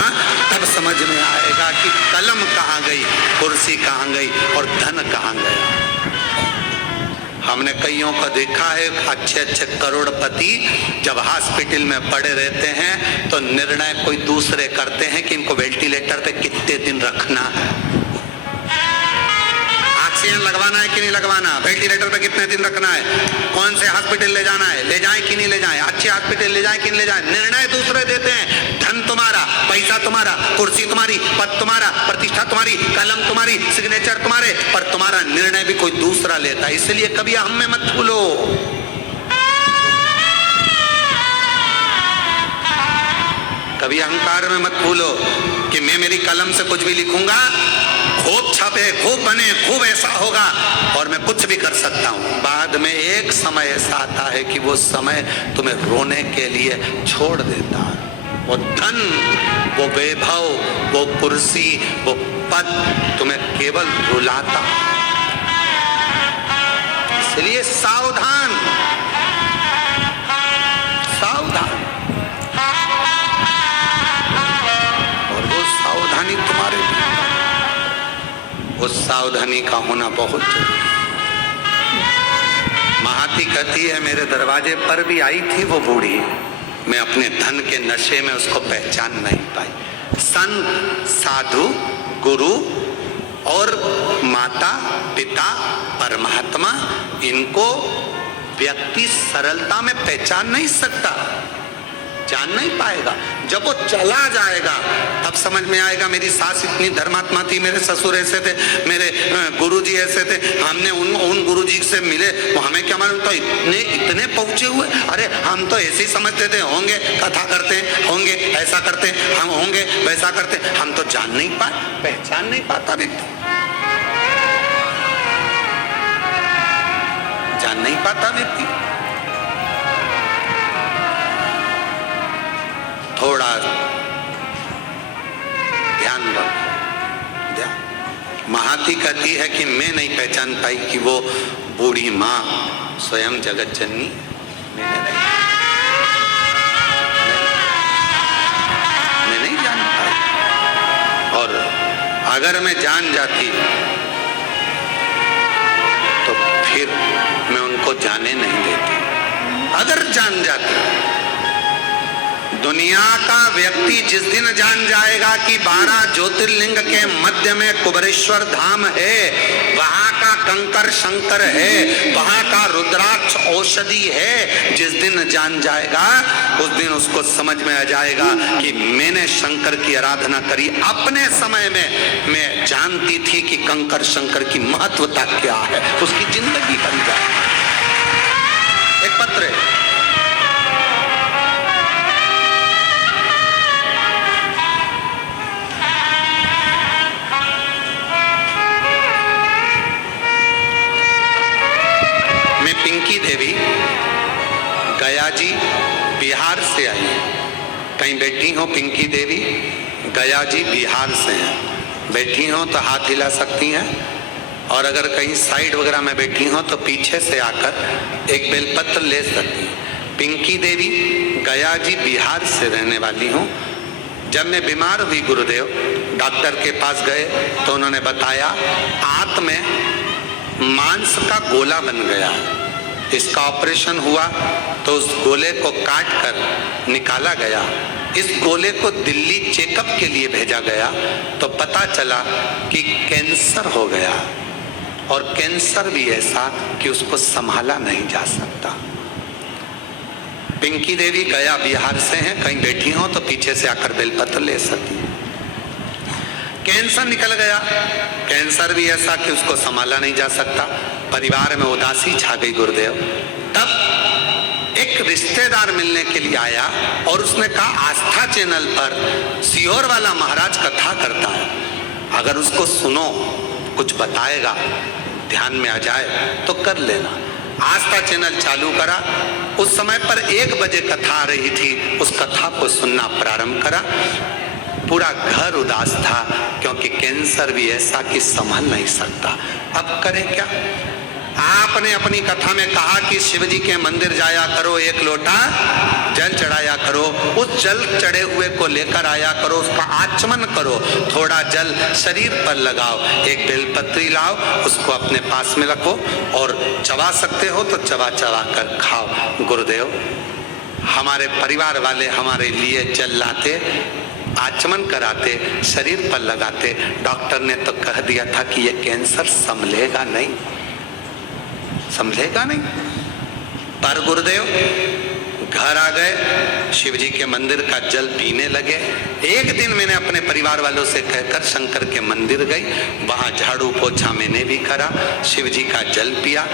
होगा तब समझ में आएगा कि कलम कहाँ गई, कुर्सी कहाँ गई और धन कहाँ गया। हमने कईयों को देखा है, अच्छे अच्छे करोड़पति जब हॉस्पिटल में पड़े रहते हैं तो निर्णय कोई दूसरे करते हैं कि इनको वेंटिलेटर पे कितने दिन रखना है, ऑक्सीजन लगवाना है कि नहीं लगवाना, वेंटिलेटर पे कितने दिन रखना है, कौन से हॉस्पिटल ले जाना है, ले जाएं कि नहीं ले जाएं, अच्छे हॉस्पिटल ले जाएं कि नहीं ले जाएं। निर्णय दूसरे देते हैं। धन तुम्हारा, पैसा तुम्हारा, कुर्सी तुम्हारी, पद तुम्हारा, प्रतिष्ठा तुम्हारी, कलम तुम्हारी, सिग्नेचर तुम्हारे, पर तुम्हारा निर्णय भी कोई दूसरा लेता है। इसलिए कभी हम में मत भूलो। कभी अहंकार में मत भूलो कि मैं मेरी कलम से कुछ भी लिखूंगा, खूब छपे, खूब बने, खूब ऐसा होगा और मैं कुछ भी कर सकता हूं। बाद में एक समय ऐसा आता है कि वो समय तुम्हें रोने के लिए छोड़ देता है। वो धन, वो वैभव, वो कुर्सी, वो पद तुम्हें केवल रुलाता। इसलिए सावधान, सावधान। और वो सावधानी तुम्हारे लिए, उस सावधानी का होना बहुत जरूरी। महाती कहती है मेरे दरवाजे पर भी आई थी वो बूढ़ी, मैं अपने धन के नशे में उसको पहचान नहीं पाई। संत, साधु, गुरु और माता पिता परमात्मा, इनको व्यक्ति सरलता में पहचान नहीं सकता, जान नहीं पाएगा। जब वो चला जाएगा तब समझ में आएगा मेरी सास इतनी धर्मात्मा थी, मेरे ससुर ऐसे थे, मेरे गुरुजी ऐसे थे, हमने उन गुरुजी से मिले, वो हमें क्या मालूम था इतने पहुंचे हुए। अरे हम तो ऐसे ही समझते थे, होंगे कथा करते हैं, होंगे ऐसा करते हैं, हम होंगे वैसा करते हैं। हम तो जान नहीं पाए, पहचान नहीं पाता व्यक्ति, जान नहीं पाता व्यक्ति। थोड़ा ध्यान रखो, ध्यान। महाती कहती है कि मैं नहीं पहचान पाई कि वो बूढ़ी माँ स्वयं जगत जननी मैं नहीं जान पाई। और अगर मैं जान जाती तो फिर मैं उनको जाने नहीं देती। अगर जान जाती, दुनिया का व्यक्ति जिस दिन जान जाएगा कि 12 ज्योतिर्लिंग के मध्य में कुबरेश्वर धाम है, वहां का कंकर शंकर है, वहां का रुद्राक्ष औषधि है, जिस दिन जान जाएगा उस दिन उसको समझ में आ जाएगा कि मैंने शंकर की आराधना करी। अपने समय में मैं जानती थी कि कंकर शंकर की महत्वता क्या है, उसकी जिंदगी बन जाए। एक पत्र है, पिंकी देवी गया जी बिहार से आई। कहीं बैठी हो पिंकी देवी? गया जी बिहार से हैं। बैठी हो तो हाथ हिला सकती हैं, और अगर कहीं साइड वगैरह में बैठी हो तो पीछे से आकर एक बेलपत्र ले सकती हैं। पिंकी देवी गया जी बिहार से रहने वाली हूँ। जब मैं बीमार हुई गुरुदेव, डॉक्टर के पास गए तो उन्होंने बताया आंत में मांस का गोला बन गया, इसका ऑपरेशन हुआ तो उस गोले को काट कर निकाला गया। इस गोले को दिल्ली चेकअप के लिए भेजा गया तो पता चला कि कैंसर हो गया, और कैंसर भी ऐसा कि उसको संभाला नहीं जा सकता। पिंकी देवी गया बिहार से हैं, कहीं बैठी हो तो पीछे से आकर बेलपत्र ले सकती। कैंसर निकल गया, कैंसर भी ऐसा कि उसको संभाला नहीं जा सकता। परिवार में उदासी छा गई गुरुदेव। तब एक रिश्तेदार मिलने के लिए आया और उसने कहा आस्था चैनल पर सियोर वाला महाराज कथा करता है, अगर उसको सुनो कुछ बताएगा, ध्यान में आ जाए तो कर लेना। आस्था चैनल चालू करा। उस समय पर 1 बजे कथा आ रही थी, उस कथा को सुनना प्रारंभ करा। पूरा घर उदास था क्योंकि कैंसर भी ऐसा कि संभल नहीं सकता। अब करें क्या? आपने अपनी कथा में कहा कि शिव जी के मंदिर जाया करो, एक लोटा जल चढ़ाया करो, उस जल चढ़े हुए को लेकर आया करो, उसका आचमन करो, थोड़ा जल शरीर पर लगाओ, एक बेलपत्री लाओ, उसको अपने पास में रखो और चबा सकते हो तो चबा चबा कर खाओ। गुरुदेव, हमारे परिवार वाले हमारे लिए जल लाते, आचमन कराते, शरीर पर लगाते। डॉक्टर ने तो कह दिया था कि ये कैंसर संभलेगा नहीं, संभलेगा नहीं। पर गुरुदेव घर आ गए, शिव जी के मंदिर का जल पीने लगे। एक दिन मैंने अपने परिवार वालों से कहकर शंकर के मंदिर गई, वहां झाड़ू पोछा मैंने भी करा, शिव जी का जल पिया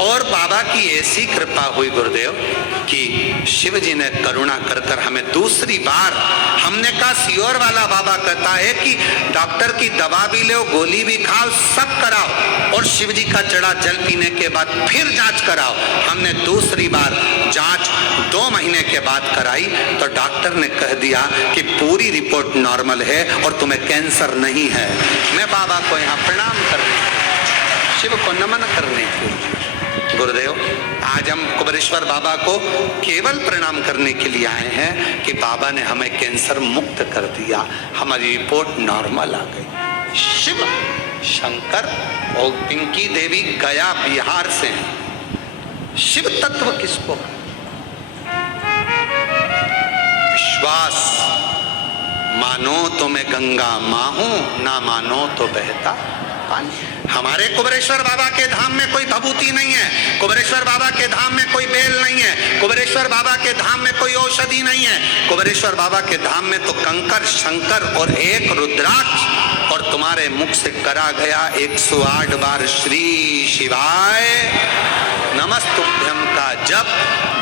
और बाबा की ऐसी कृपा हुई गुरुदेव कि शिव जी ने करुणा कर कर हमें दूसरी बार, हमने कहा सियोर वाला बाबा कहता है कि डॉक्टर की दवा भी लो, गोली भी खाओ, सब कराओ और शिव जी का चढ़ा जल पीने के बाद फिर जांच कराओ। हमने दूसरी बार जांच 2 महीने के बाद कराई तो डॉक्टर ने कह दिया कि पूरी रिपोर्ट नॉर्मल है और तुम्हें कैंसर नहीं है। मैं बाबा को यहाँ प्रणाम करने, शिव को नमन करने के लिए, गुरुदेव आज हम कुबेरेश्वर बाबा को केवल प्रणाम करने के लिए आए हैं कि बाबा ने हमें कैंसर मुक्त कर दिया, हमारी रिपोर्ट नॉर्मल आ गई। शिव शंकर और पिंकी देवी गया बिहार से हैं। शिव तत्व किसको? विश्वास, मानो तो मैं गंगा मां हूं, ना मानो तो बहता पानी। हमारे कुबेरेश्वर बाबा के धाम में कोई भभूति नहीं है, कुबेरेश्वर बाबा के धाम में कोई बेल नहीं है, कुबेरेश्वर बाबा के धाम में कोई औषधि नहीं है। कुबेरेश्वर बाबा के धाम में तो कंकर, शंकर और एक रुद्राक्ष, और तुम्हारे मुख से करा गया 108 बार श्री शिवाय नमस्तुभ्यम का जप,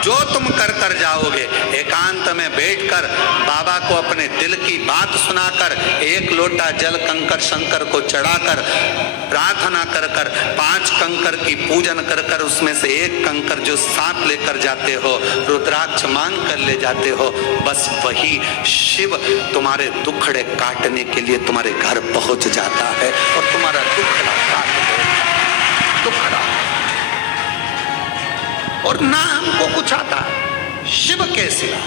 जो तुम कर कर जाओगे। एकांत में बैठकर बाबा को अपने दिल की बात सुनाकर, एक लोटा जल कंकर शंकर को चढ़ाकर प्रार्थना कर कर 5 कंकर की पूजन कर कर उसमें से एक कंकर जो साथ लेकर जाते हो, रुद्राक्ष मांग कर ले जाते हो, बस वही शिव तुम्हारे दुखड़े काटने के लिए तुम्हारे घर पहुंच जाता है और तुम्हारा दुखड़ा काट देता, दुखड़ा। और ना हमको कुछ आता, शिव के सिवा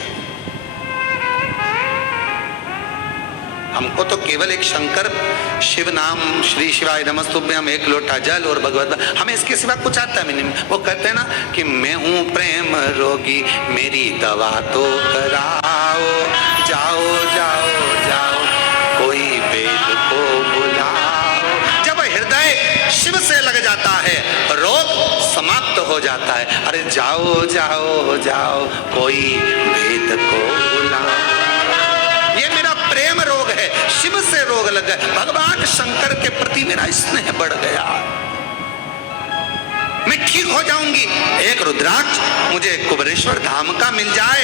हमको तो केवल एक शंकर, शिव नाम, श्री शिवाय नमस्तुभ्यम, एक लोटा जल और भगवत, हमें इसके सिवा कुछ आता है नहीं। वो कहते हैं ना कि मैं हूं प्रेम रोगी, मेरी दवा तो कराओ, जाओ जाओ जाओ कोई बेल को बुलाओ। जब हृदय शिव से लग जाता है रोग समाप्त हो जाता है। अरे जाओ जाओ जाओ कोई वेद को बुलाओ, ये मेरा प्रेम रोग है, शिव से रोग लग गया, भगवान शंकर के प्रति मेरा स्नेह बढ़ गया, मैं ठीक हो जाऊंगी। एक रुद्राक्ष मुझे कुबेरेश्वर धाम का मिल जाए,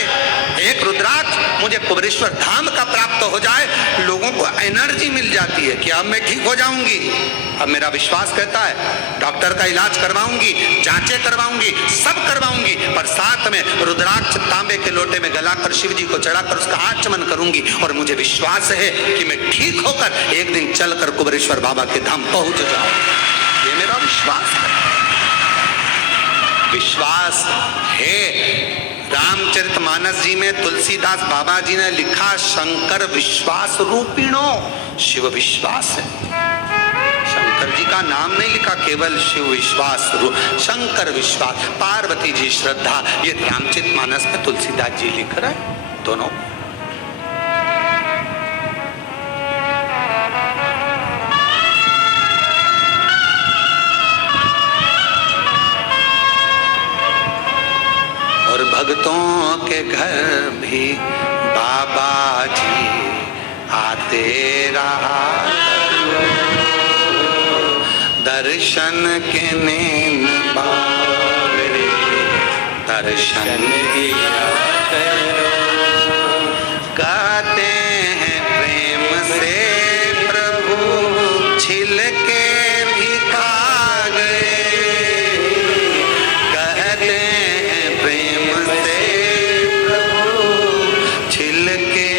एक रुद्राक्ष मुझे कुबेरेश्वर धाम का प्राप्त हो जाए, लोगों को एनर्जी मिल जाती है कि अब मैं ठीक हो जाऊंगी। अब मेरा विश्वास कहता है डॉक्टर का इलाज करवाऊंगी, जांचें करवाऊंगी, सब करवाऊंगी, पर साथ में रुद्राक्ष तांबे के लोटे में गलाकर शिव जी को चढ़ाकर उसका आचमन करूंगी और मुझे विश्वास है कि मैं ठीक होकर एक दिन चलकर कुबेरेश्वर बाबा के धाम पहुंच जाऊं। ये मेरा विश्वास है, विश्वास है। रामचरितमानस जी में तुलसीदास बाबा जी ने लिखा शंकर विश्वास रूपिणो, शिव विश्वास है। शंकर जी का नाम नहीं लिखा, केवल शिव विश्वास, शंकर विश्वास, पार्वती जी श्रद्धा, ये रामचरितमानस में तुलसीदास जी लिख रहे हैं दोनों। और भक्तों के घर भी बाबा जी आते रहा, दर्शन के नैन बावरे, दर्शन दिया करो, कहते हैं प्रेम से प्रभु छिल के भी खा गए, कहते हैं प्रेम से प्रभु छिल के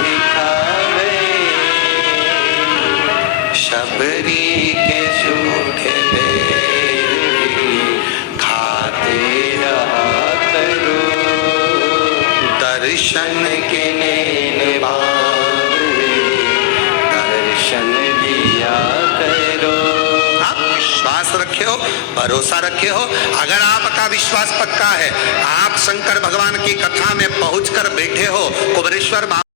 भी खा गए, शबरी के झूठे भरोसा रखे हो। अगर आपका विश्वास पक्का है, आप शंकर भगवान की कथा में पहुंचकर बैठे हो, कुबेरेश्वर